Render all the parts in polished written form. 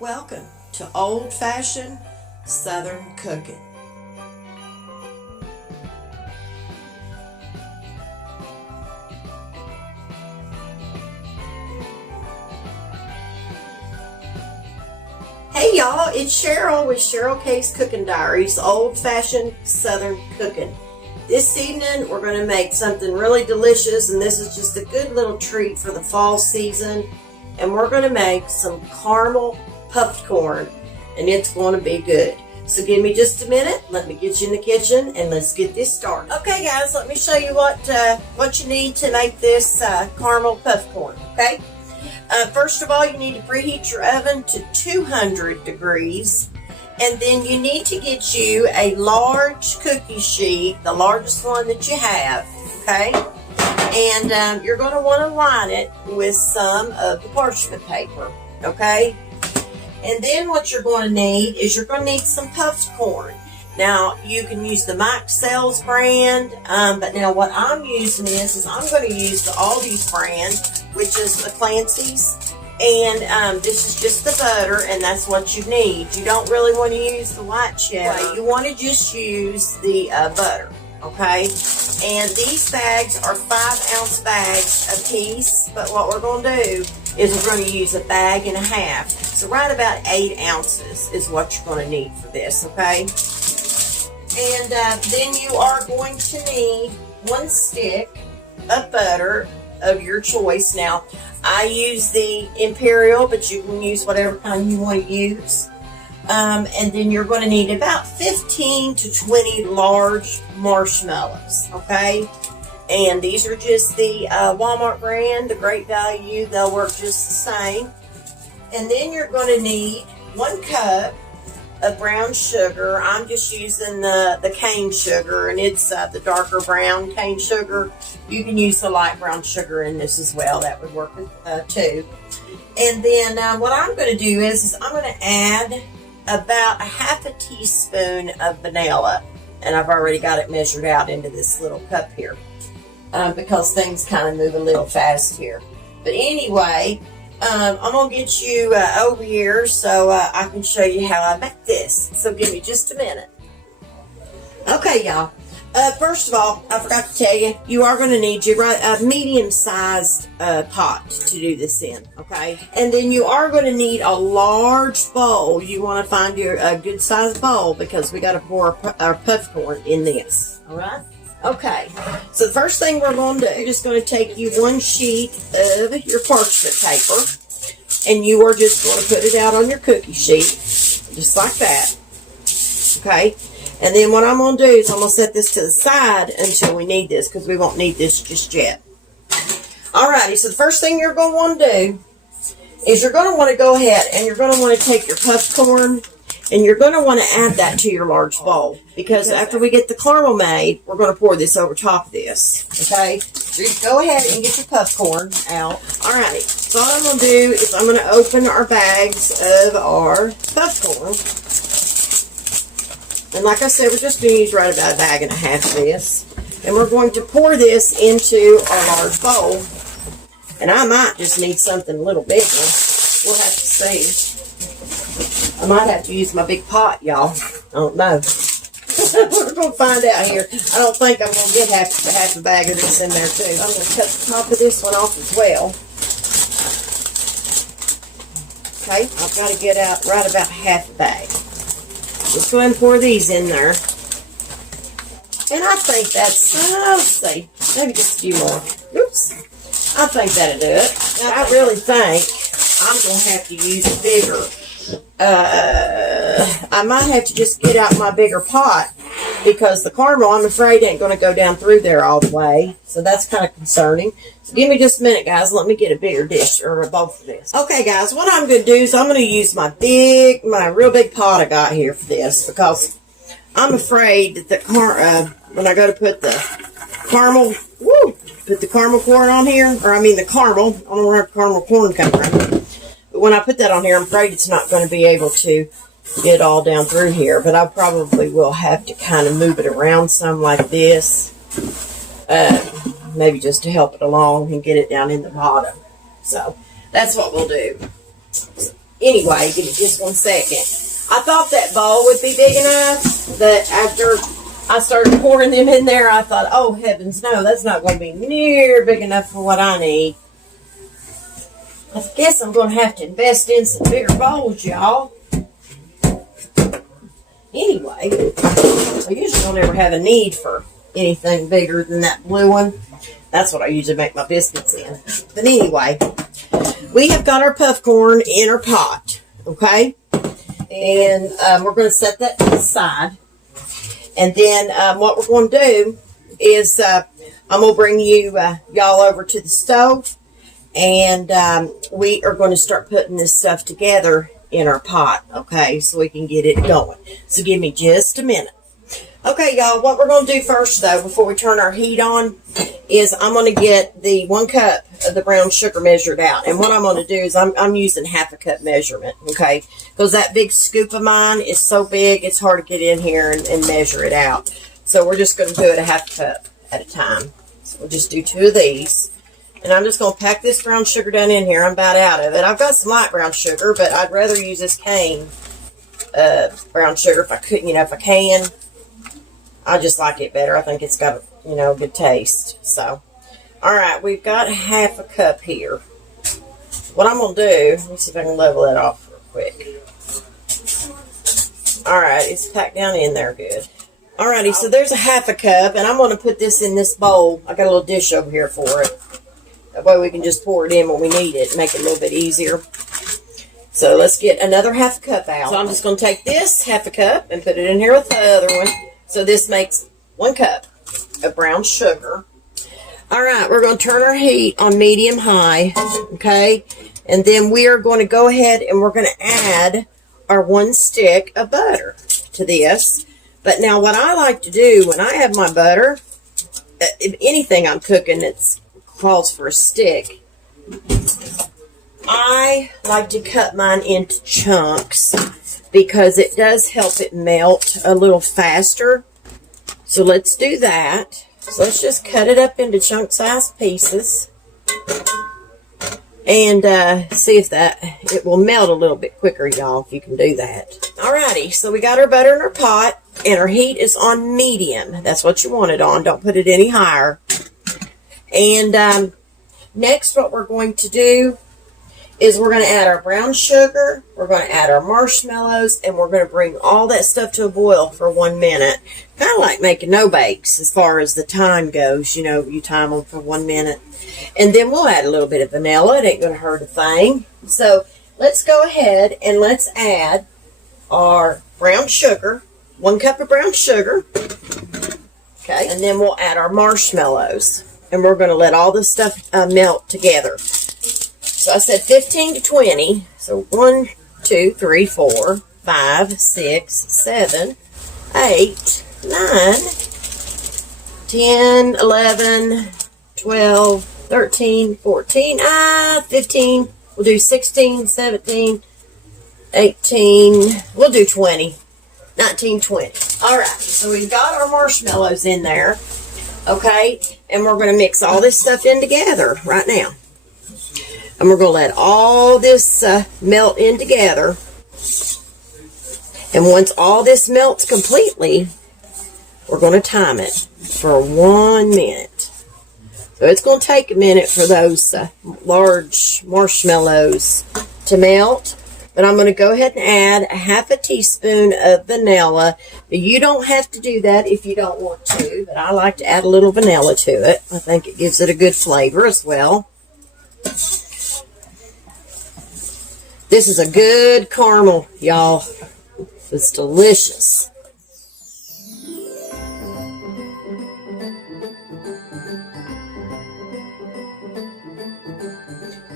Welcome to old-fashioned Southern cooking. Hey y'all, it's Cheryl with Cheryl K's Cooking Diaries, old-fashioned Southern cooking. This evening we're going to make something really delicious, and this is just a good little treat for the fall season. And we're going to make some caramel puffcorn, and it's going to be good. So give me just a minute, let me get you in the kitchen and let's get this started. Okay guys, let me show you what you need to make this caramel puffcorn, okay? First of all, you need to preheat your oven to 200 degrees, and then you need to get you a large cookie sheet, the largest one that you have, okay? And you're going to want to line it with some of the parchment paper, okay? And then what you're going to need is you're going to need some puffcorn. Now, you can use the Mike Sells brand, but now what I'm using is I'm going to use the Aldi's brand, which is the Clancy's. And this is just the butter, and that's what you need. You don't really want to use the white cheddar. You want to just use the butter, okay? And these bags are 5-ounce bags a piece, but what we're going to do is we're going to use a bag and a half. So right about 8 ounces is what you're going to need for this, okay? And then you are going to need 1 stick of butter of your choice. Now, I use the Imperial, but you can use whatever kind you want to use. And then you're going to need about 15 to 20 large marshmallows, okay? And these are just the Walmart brand, the Great Value. They'll work just the same. And then you're going to need 1 cup of brown sugar. I'm just using the cane sugar, and it's the darker brown cane sugar. You can use the light brown sugar in this as well. That would work too. And then what I'm going to do is I'm going to add about a half a teaspoon of vanilla. And I've already got it measured out into this little cup here. Because things kind of move a little fast here. But anyway, I'm going to get you over here so I can show you how I make this. So give me just a minute. Okay, y'all. First of all, I forgot to tell you, you are going to need a medium-sized pot to do this in, okay? And then you are going to need a large bowl. You want to find your good-sized bowl because we got to pour our puffcorn in this, all right? Okay, so the first thing we're going to do, you're just going to take you 1 sheet of your parchment paper, and you are just going to put it out on your cookie sheet, just like that, okay? And then what I'm going to do is I'm going to set this to the side until we need this, because we won't need this just yet. Alrighty, so the first thing you're going to want to do is you're going to want to go ahead and you're going to want to take your puffcorn, and you're going to want to add that to your large bowl, because after we get the caramel made, we're going to pour this over top of this, okay? So you go ahead and get your puffcorn out. Alrighty, so what I'm going to do is I'm going to open our bags of our puffcorn. And like I said, we're just going to use right about a bag and a half of this. And we're going to pour this into our large bowl. And I might just need something a little bigger. We'll have to see. I might have to use my big pot, y'all. I don't know. We're going to find out here. I don't think I'm going to get half a bag of this in there, too. I'm going to cut the top of this one off as well. Okay, I've got to get out right about half a bag. Let's go ahead and pour these in there. And I think that's, let's see, maybe just a few more. Oops. I think that'll do it. Now, I really think I'm going to have to use a bigger, I might have to just get out my bigger pot, because the caramel, I'm afraid, ain't going to go down through there all the way. So that's kind of concerning. So give me just a minute, guys. Let me get a bigger dish or a bowl for this. Okay, guys, what I'm going to do is I'm going to use my real big pot I got here for this, because I'm afraid that when I go to put the caramel, put the caramel corn on here, or I mean the caramel, I don't know where the caramel corn comes from. But when I put that on here, I'm afraid it's not going to be able to get all down through here. But I probably will have to kind of move it around some like this. Maybe just to help it along and get it down in the bottom. So that's what we'll do. Anyway, give me just 1 second. I thought that bowl would be big enough, but after I started pouring them in there, I thought, oh heavens no, that's not going to be near big enough for what I need. I guess I'm going to have to invest in some bigger bowls, y'all. Anyway, I usually don't ever have a need for anything bigger than that blue one. That's what I usually make my biscuits in. But anyway, we have got our puff corn in our pot, okay? And we're going to set that to the side. And then what we're going to do is I'm going to bring you y'all over to the stove. And we are going to start putting this stuff together in our pot, okay? So we can get it going. So give me just a minute. Okay, y'all, what we're going to do first, though, before we turn our heat on, is I'm going to get the 1 cup of the brown sugar measured out. And what I'm going to do is I'm using half a cup measurement, okay? Because that big scoop of mine is so big, it's hard to get in here and measure it out. So we're just going to do it a half cup at a time. So we'll just do 2 of these. And I'm just going to pack this brown sugar down in here. I'm about out of it. I've got some light brown sugar, but I'd rather use this cane brown sugar if I could, if I can. I just like it better. I think it's got, a good taste. So, all right, we've got half a cup here. What I'm going to do, let me see if I can level that off real quick. All right, it's packed down in there good. Alrighty, so there's a half a cup, and I'm going to put this in this bowl. I got a little dish over here for it. That way we can just pour it in when we need it, make it a little bit easier. So let's get another half a cup out. So I'm just going to take this half a cup and put it in here with the other one. So this makes 1 cup of brown sugar. All right, we're going to turn our heat on medium-high, okay? And then we are going to go ahead and we're going to add our 1 stick of butter to this. But now what I like to do when I have my butter, if anything I'm cooking that calls for a stick, I like to cut mine into chunks because it does help it melt a little faster. So let's do that. So let's just cut it up into chunk-sized pieces and see if it will melt a little bit quicker, y'all, if you can do that. Alrighty, so we got our butter in our pot and our heat is on medium. That's what you want it on. Don't put it any higher. And next what we're going to do is we're going to add our brown sugar, we're going to add our marshmallows, and we're going to bring all that stuff to a boil for 1 minute. Kind of like making no-bakes as far as the time goes. You time them for 1 minute. And then we'll add a little bit of vanilla. It ain't going to hurt a thing. So let's go ahead and let's add our brown sugar, 1 cup of brown sugar. Okay, and then we'll add our marshmallows. And we're going to let all this stuff melt together. So I said 15 to 20. So 1, 2, 3, 4, 5, 6, 7, 8, 9, 10, 11, 12, 13, 14, 15. We'll do 16, 17, 18. We'll do 20. 19, 20. All right. So we've got our marshmallows in there. Okay. And we're going to mix all this stuff in together right now. And we're going to let all this melt in together. And once all this melts completely, we're going to time it for 1 minute. So it's going to take a minute for those large marshmallows to melt. But I'm going to go ahead and add a half a teaspoon of vanilla. But you don't have to do that if you don't want to. But I like to add a little vanilla to it. I think it gives it a good flavor as well. This is a good caramel, y'all. It's delicious.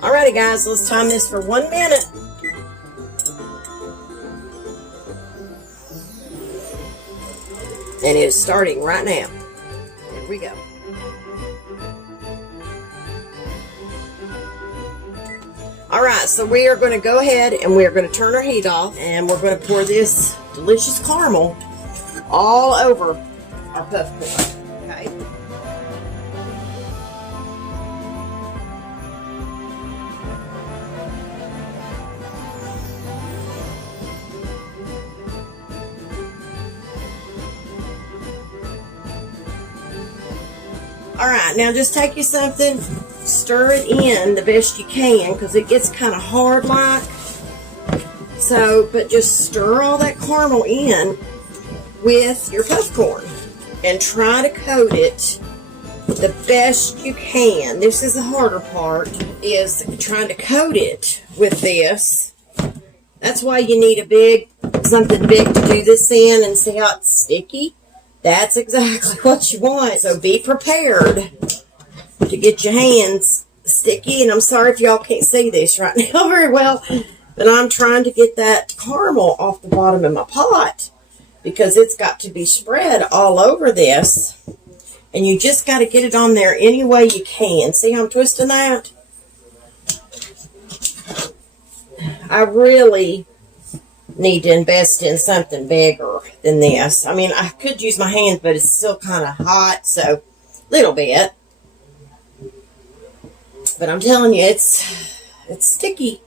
Alrighty, guys, let's time this for 1 minute. And it is starting right now. Here we go. Alright, so we are going to go ahead and we are going to turn our heat off. And we're going to pour this delicious caramel all over our puff corn. Okay. Alright, now just take you something, stir it in the best you can, because it gets kind of hard like. So, but just stir all that caramel in with your puff corn and try to coat it the best you can. This is the harder part, is trying to coat it with this. That's why you need something big to do this in, and see how it's sticky? That's exactly what you want. So be prepared to get your hands sticky. And I'm sorry if y'all can't see this right now very well, but I'm trying to get that caramel off the bottom of my pot because it's got to be spread all over this. And you just got to get it on there any way you can. See how I'm twisting that? I really need to invest in something bigger than this. I mean, I could use my hands, but it's still kind of hot, so a little bit. But I'm telling you, it's sticky.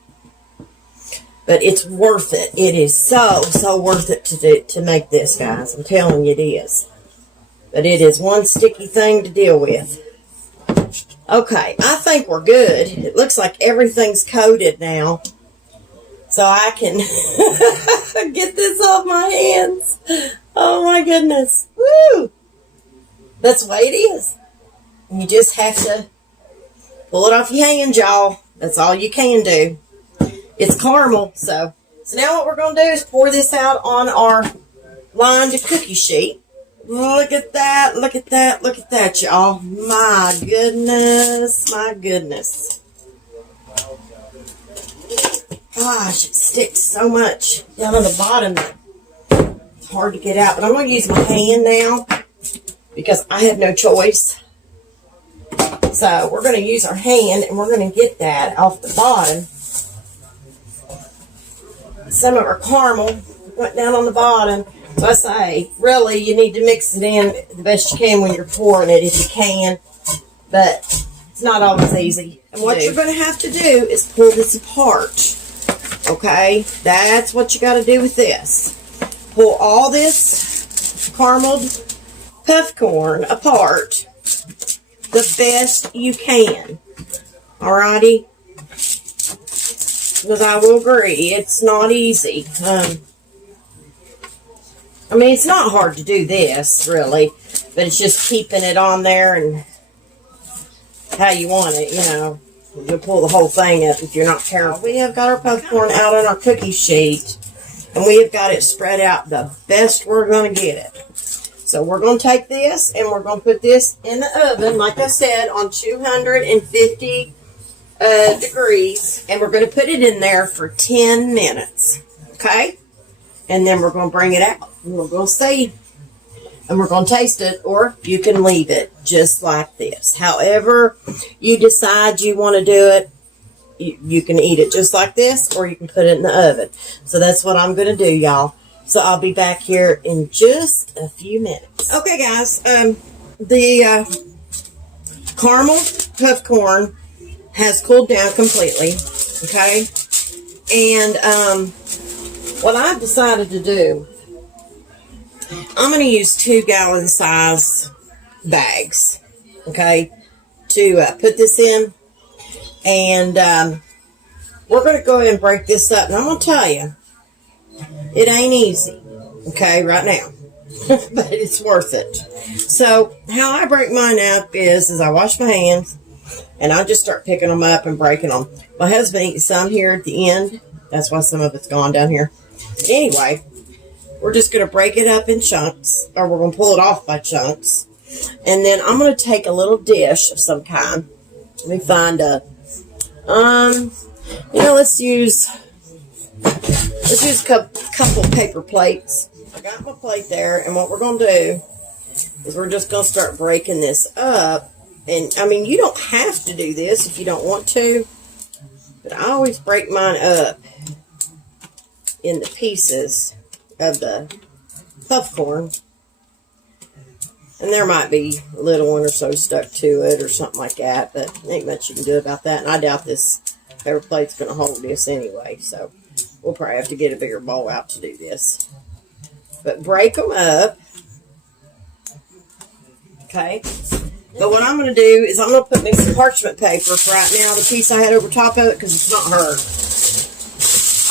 But it's worth it. It is so worth it to make this, guys. I'm telling you it is. But it is one sticky thing to deal with. Okay, I think we're good. It looks like everything's coated now. So I can get this off my hands. Oh my goodness. Woo! That's the way it is. You just have to pull it off your hands, y'all. That's all you can do. It's caramel. So now what we're going to do is pour this out on our lined cookie sheet. Look at that. Look at that. Look at that, y'all. My goodness. My goodness. Gosh, it sticks so much down on the bottom that it's hard to get out. But I'm going to use my hand now because I have no choice. So we're going to use our hand and we're going to get that off the bottom. Some of our caramel went down on the bottom. So I say, really, you need to mix it in the best you can when you're pouring it if you can. But it's not always easy. And what you're going to have to do is pull this apart. Okay, that's what you got to do with this. Pull all this carameled puff corn apart the best you can. Alrighty? Because I will agree, it's not easy. I mean, it's not hard to do this, really. But it's just keeping it on there and how you want it, you know. You'll pull the whole thing up if you're not careful. We have got our puff corn out on our cookie sheet. And we have got it spread out the best we're going to get it. So we're going to take this and we're going to put this in the oven, like I said, on 250 degrees. And we're going to put it in there for 10 minutes. Okay? And then we're going to bring it out. And we're going to see. And we're going to taste it, or you can leave it just like this. However you decide you want to do it, you can eat it just like this, or you can put it in the oven. So that's what I'm going to do, y'all. So I'll be back here in just a few minutes. Okay, guys. The caramel puff corn has cooled down completely. Okay? And what I've decided to do, I'm going to use 2-gallon size bags, okay, to put this in. And we're going to go ahead and break this up. And I'm going to tell you, it ain't easy, okay, right now. But it's worth it. So how I break mine up is I wash my hands, and I just start picking them up and breaking them. My husband eats some here at the end. That's why some of it's gone down here. Anyway, we're just going to break it up in chunks, or we're going to pull it off by chunks. And then I'm going to take a little dish of some kind. Let me find a, let's use a couple paper plates. I got my plate there, and what we're going to do is we're just going to start breaking this up. And, I mean, you don't have to do this if you don't want to, but I always break mine up in the pieces of the puff corn, and there might be a little one or so stuck to it or something like that, but ain't much you can do about that. And I doubt this paper plate's going to hold this anyway, so we'll probably have to get a bigger bowl out to do this. But break them up, okay? But what I'm going to do is I'm going to put me some parchment paper for right now, the piece I had over top of it, because it's not hard.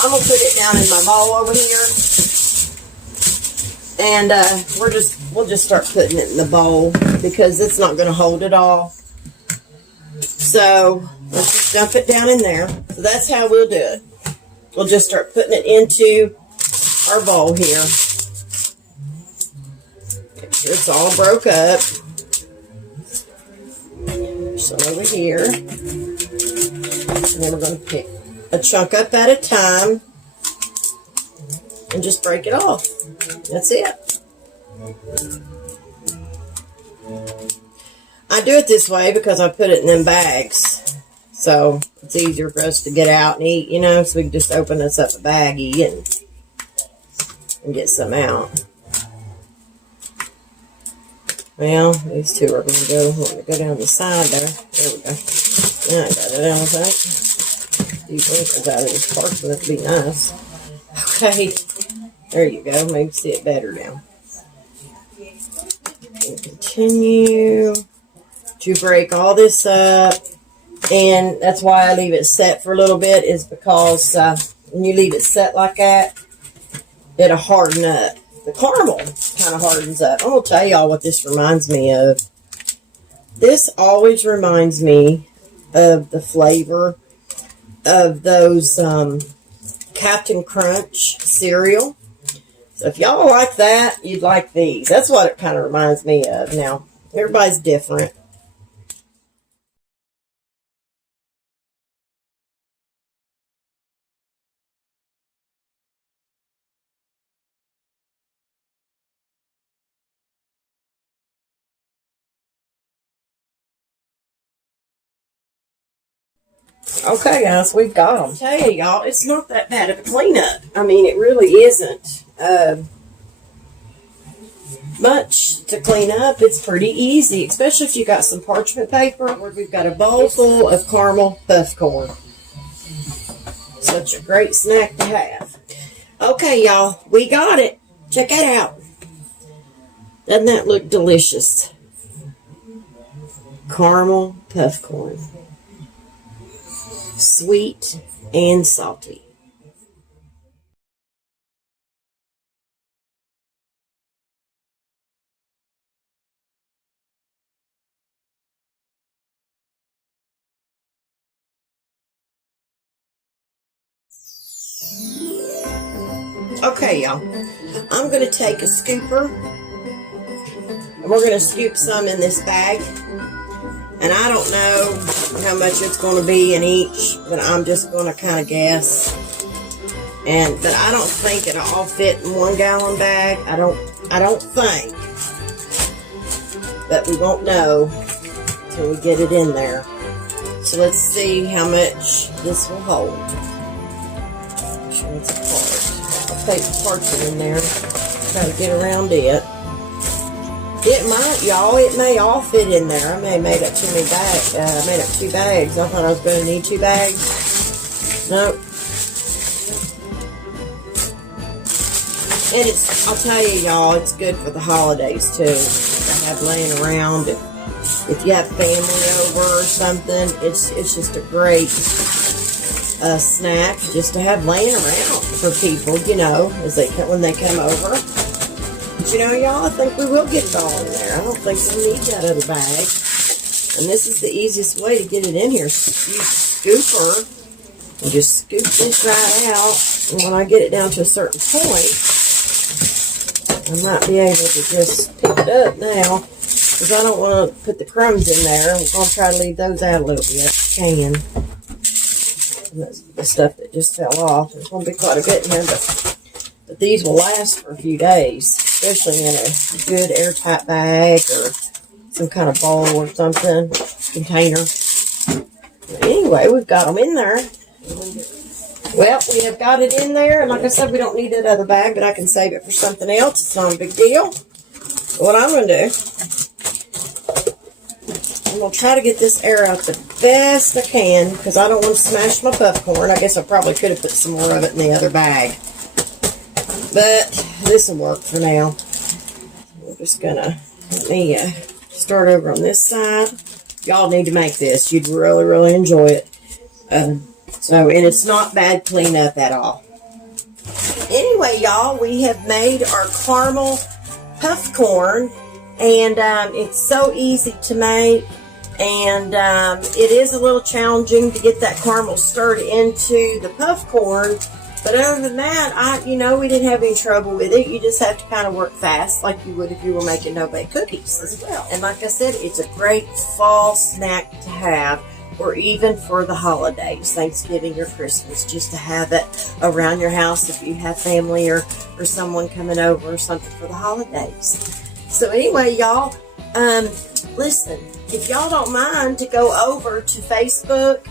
I'm going to put it down in my bowl over here. And we'll just start putting it in the bowl because it's not going to hold it all. So let's just dump it down in there. So that's how we'll do it. We'll just start putting it into our bowl here. Make sure it's all broke up. Some over here. And then we're going to pick a chunk up at a time and just break it off. That's it. I do it this way because I put it in them bags. So it's easier for us to get out and eat, you know, so we can just open us up a baggie and get some out. Well, these two are going to go down the side there. There we go. Yeah, I got it out, I think. These wrinkles out of this parchment would be nice. Okay. There you go. Maybe see it better now. And continue to break all this up. And that's why I leave it set for a little bit, is because when you leave it set like that, it'll harden up. The caramel kind of hardens up. I'm going to tell y'all what this reminds me of. This always reminds me of the flavor of those Captain Crunch cereal. So if y'all like that, you'd like these. That's what it kind of reminds me of. Now, everybody's different. Okay, guys, we've got them. I tell you, y'all, it's not that bad of a cleanup. I mean, it really isn't much to clean up. It's pretty easy, especially if you got some parchment paper. We've got a bowl full of caramel puffcorn. Such a great snack to have. Okay, y'all, we got it. Check it out. Doesn't that look delicious? Caramel puffcorn. Sweet and salty. Okay, y'all. I'm going to take a scooper and we're going to scoop some in this bag. And I don't know how much it's going to be in each, but I'm just going to kind of guess. But I don't think it'll all fit in 1 gallon bag. I don't think. But we won't know until we get it in there. So let's see how much this will hold. Make sure it's apart. I'll take the parchment in there. Try to get around it. It might, y'all. It may all fit in there. I may have made up too many bags. I made up 2 bags. I thought I was going to need 2 bags. Nope. And it's, I'll tell you, y'all, it's good for the holidays too. To have laying around. If you have family over or something, it's just a great snack just to have laying around for people, you know, when they come over. But you know, y'all, I think we will get it all in there. I don't think we'll need that other bag. And this is the easiest way to get it in here. Use a scooper and just scoop this right out. And when I get it down to a certain point, I might be able to just pick it up now. Because I don't want to put the crumbs in there. I'm going to try to leave those out a little bit. Can. And that's the stuff that just fell off. There's going to be quite a bit in here, but these will last for a few days, especially in a good airtight bag or some kind of bowl or something, container. But anyway, we've got them in there. Well, we have got it in there, and like I said, we don't need that other bag, but I can save it for something else. It's not a big deal. But what I'm going to do, I'm going to try to get this air out the best I can, because I don't want to smash my puffcorn. I guess I probably could have put some more of it in the other bag. But this will work for now. We're just going to let me Start over on this side. Y'all need to make this. You'd really, really enjoy it. And it's not bad cleanup at all. Anyway, y'all, we have made our caramel puffcorn, and it's so easy to make, and it is a little challenging to get that caramel stirred into the puffcorn. But other than that, we didn't have any trouble with it. You just have to kind of work fast like you would if you were making no-bake cookies as well. And like I said, it's a great fall snack to have, or even for the holidays, Thanksgiving or Christmas, just to have it around your house if you have family or someone coming over or something for the holidays. So anyway, y'all, listen, if y'all don't mind to go over to Facebook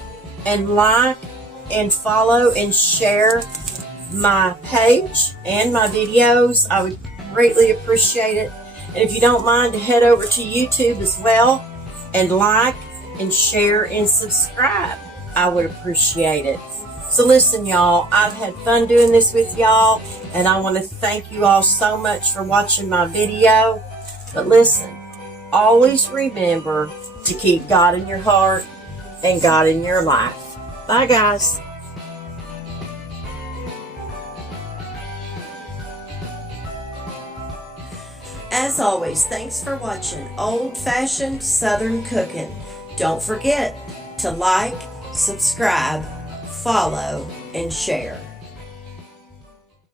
and like and follow and share my page and my videos, I would greatly appreciate it. And if you don't mind to head over to YouTube as well and like and share and subscribe, I would appreciate it. So listen, y'all, I've had fun doing this with y'all, and I want to thank you all so much for watching my video. But listen, always remember to keep God in your heart and God in your life. Bye, guys. As always, thanks for watching Old-Fashioned Southern Cooking. Don't forget to like, subscribe, follow, and share.